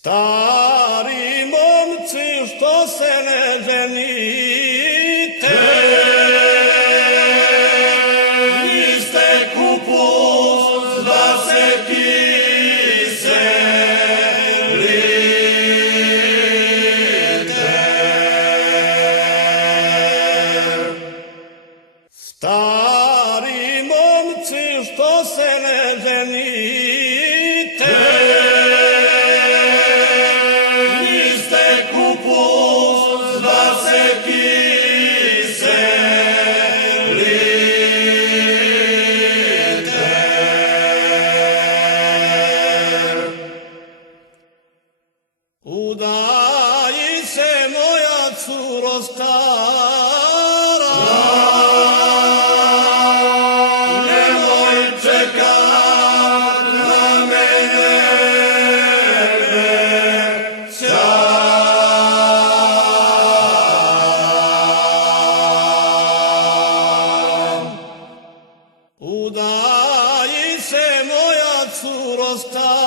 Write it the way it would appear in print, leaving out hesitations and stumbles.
Stari momci što se ne ženite, niste kupus da se kiselite. Stari momci što se ne ženite, udaji se moja curo stara, nemoj čekat na mene sam. Udaji se moja curo stara,